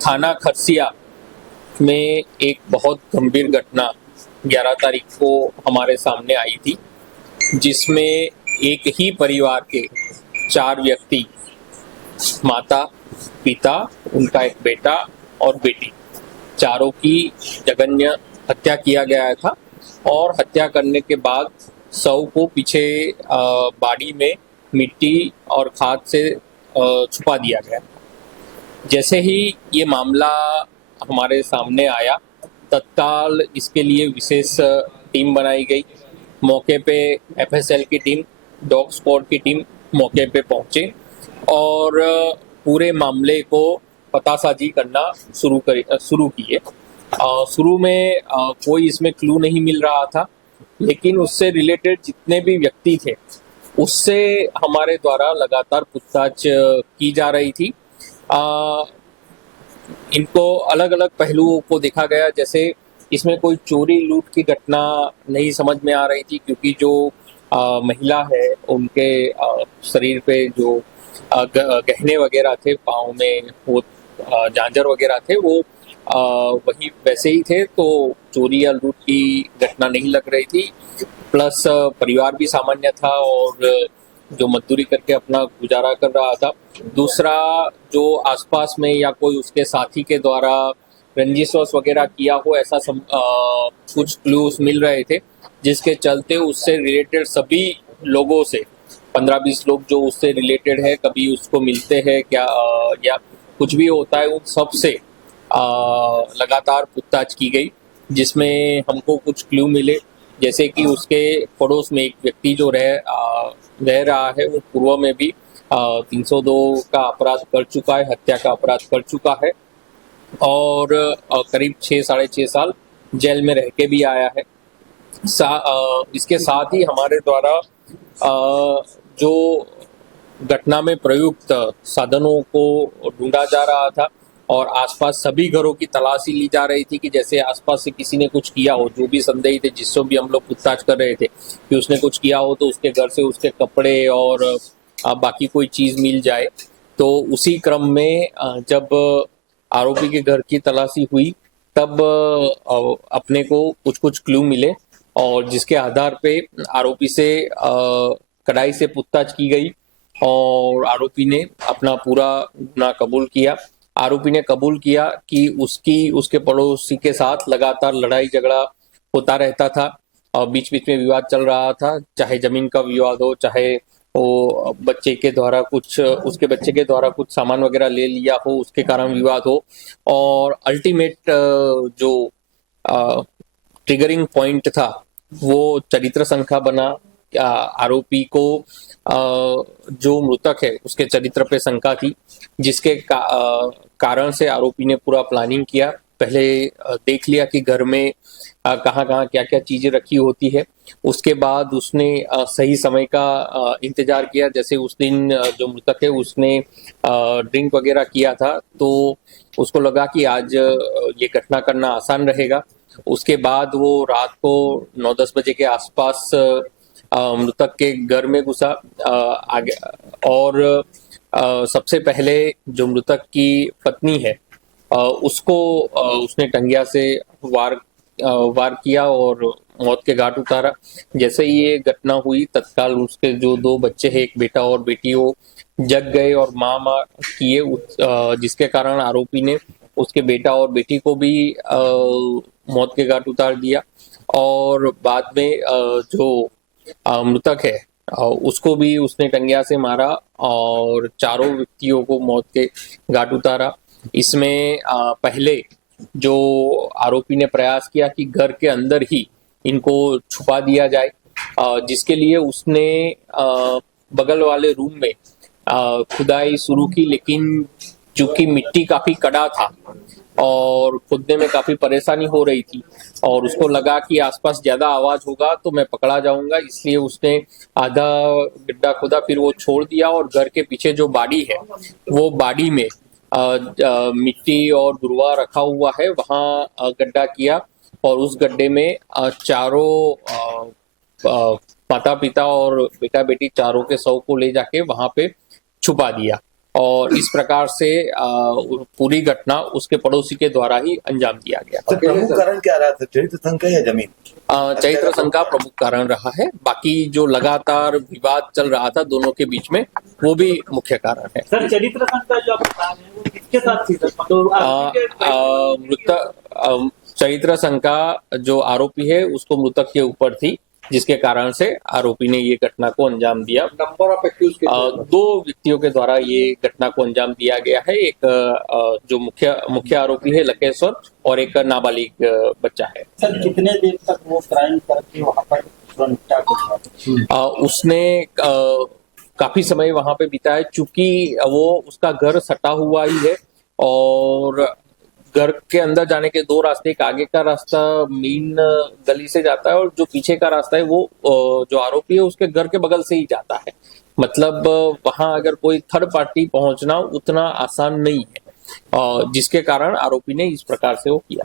थाना खरसिया में एक बहुत गंभीर घटना 11 तारीख को हमारे सामने आई थी, जिसमें एक ही परिवार के 4 व्यक्ति, माता, पिता, उनका एक बेटा और बेटी, चारों की जघन्य हत्या किया गया था। और हत्या करने के बाद शव को पीछे बाड़ी में मिट्टी और खाद से छुपा दिया गया। जैसे ही ये मामला हमारे सामने आया, तत्काल इसके लिए विशेष टीम बनाई गई। मौके पे एफएसएल की टीम, डॉग स्क्वाड की टीम मौके पे पहुंचे और पूरे मामले को पतासाजी करना शुरू किए। शुरू में कोई इसमें क्लू नहीं मिल रहा था, लेकिन उससे रिलेटेड जितने भी व्यक्ति थे उससे हमारे द्वारा लगातार पूछताछ की जा रही थी। इनको अलग अलग पहलुओं को देखा गया, जैसे इसमें कोई चोरी लूट की घटना नहीं समझ में आ रही थी, क्योंकि जो महिला है उनके शरीर पे जो गहने वगैरह थे, पाँव में वो झांझर वगैरह थे, वो वही वैसे ही थे, तो चोरी या लूट की घटना नहीं लग रही थी। प्लस परिवार भी सामान्य था और जो मजदूरी करके अपना गुजारा कर रहा था। दूसरा, जो आसपास में या कोई उसके साथी के द्वारा रंजिश वगैरह किया हो, ऐसा कुछ क्लूज मिल रहे थे, जिसके चलते उससे रिलेटेड सभी लोगों से 15-20 लोग जो उससे रिलेटेड है, कभी उसको मिलते हैं क्या या कुछ भी होता है, उन सब से लगातार पूछताछ की गई, जिसमें हमको कुछ क्लू मिले। जैसे कि उसके पड़ोस में एक व्यक्ति जो रह रहा है, वो पूर्व में भी 302 का अपराध कर चुका है, हत्या का अपराध कर चुका है और करीब 6-6.5 साल जेल में रह के भी आया है। इसके साथ ही हमारे द्वारा जो घटना में प्रयुक्त साधनों को ढूंढा जा रहा था और आसपास सभी घरों की तलाशी ली जा रही थी कि जैसे आसपास से किसी ने कुछ किया हो। जो भी संदेही थे, जिससे भी हम लोग पूछताछ कर रहे थे कि उसने कुछ किया हो, तो उसके घर से उसके कपड़े और बाकी कोई चीज़ मिल जाए। तो उसी क्रम में जब आरोपी के घर की तलाशी हुई, तब अपने को कुछ क्लू मिले और जिसके आधार पे आरोपी से कड़ाई से पूछताछ की गई और आरोपी ने अपना पूरा गुनाह कबूल किया। आरोपी ने कबूल किया कि उसके पड़ोसी के साथ लगातार लड़ाई झगड़ा होता रहता था और बीच बीच में विवाद चल रहा था, चाहे जमीन का विवाद हो, चाहे वो उसके बच्चे के द्वारा कुछ सामान वगैरह ले लिया हो, उसके कारण विवाद हो। और अल्टीमेट जो ट्रिगरिंग पॉइंट था, वो चरित्र शंका बना। आरोपी को जो मृतक है उसके चरित्र पे शंका थी, जिसके कारण से आरोपी ने पूरा प्लानिंग किया। पहले देख लिया कि घर में कहाँ कहाँ क्या क्या चीजें रखी होती है। उसके बाद उसने सही समय का इंतजार किया। जैसे उस दिन जो मृतक है उसने ड्रिंक वगैरह किया था, तो उसको लगा कि आज ये घटना करना आसान रहेगा। उसके बाद वो रात को 9-10 बजे के आसपास मृतक के घर में घुसा आगे और सबसे पहले जो मृतक की पत्नी है उसको उसने टंगिया से वार किया और मौत के घाट उतारा। जैसे ही ये घटना हुई, तत्काल उसके जो 2 बच्चे हैं, एक बेटा और बेटी, वो जग गए और माँ किए, जिसके कारण आरोपी ने उसके बेटा और बेटी को भी मौत के घाट उतार दिया। और बाद में जो मृतक है उसको भी उसने टंगिया से मारा और चारों व्यक्तियों को मौत के घाट उतारा। इसमें पहले जो आरोपी ने प्रयास किया कि घर के अंदर ही इनको छुपा दिया जाए, जिसके लिए उसने बगल वाले रूम में खुदाई शुरू की, लेकिन चूंकि मिट्टी काफी कड़ा था और खुदने में काफी परेशानी हो रही थी और उसको लगा कि आसपास ज्यादा आवाज होगा तो मैं पकड़ा जाऊंगा, इसलिए उसने आधा गड्ढा खोदा, फिर वो छोड़ दिया और घर के पीछे जो बाड़ी है, वो बाड़ी में मिट्टी और गुरुआ रखा हुआ है, वहां गड्ढा किया और उस गड्ढे में चारों माता पिता और बेटा बेटी चारों के शव को ले जाके वहां पे छुपा दिया और इस प्रकार से पूरी घटना उसके पड़ोसी के द्वारा ही अंजाम दिया गया। तो प्रमुख कारण क्या रहा था, चरित्र संख्या या जमीन? चरित्र संख्या प्रमुख कारण रहा है, बाकी जो लगातार विवाद चल रहा था दोनों के बीच में वो भी मुख्य कारण है। सर चरित्र संख्या जो आप बता रहे हैं वो किसके साथ थी सर? मतलब मृतक चरित्र संख्या जो आरोपी है उसको मृतक के ऊपर थी, जिसके कारण से आरोपी ने ये घटना को अंजाम दिया। नंबर ऑफ एक्यूज दो व्यक्तियों के द्वारा ये घटना को अंजाम दिया गया है। एक जो मुख्य आरोपी है लकेश्वर और एक नाबालिग बच्चा है। सर कितने देर तक वो क्राइम करके वहाँ पर उसने काफी समय वहां पे बिताया, चूंकि वो उसका घर सटा हुआ ही है और घर के अंदर जाने के दो रास्ते, एक आगे का रास्ता मेन गली से जाता है और जो पीछे का रास्ता है वो जो आरोपी है उसके घर के बगल से ही जाता है। मतलब वहां अगर कोई थर्ड पार्टी पहुंचना उतना आसान नहीं है, जिसके कारण आरोपी ने इस प्रकार से वो किया।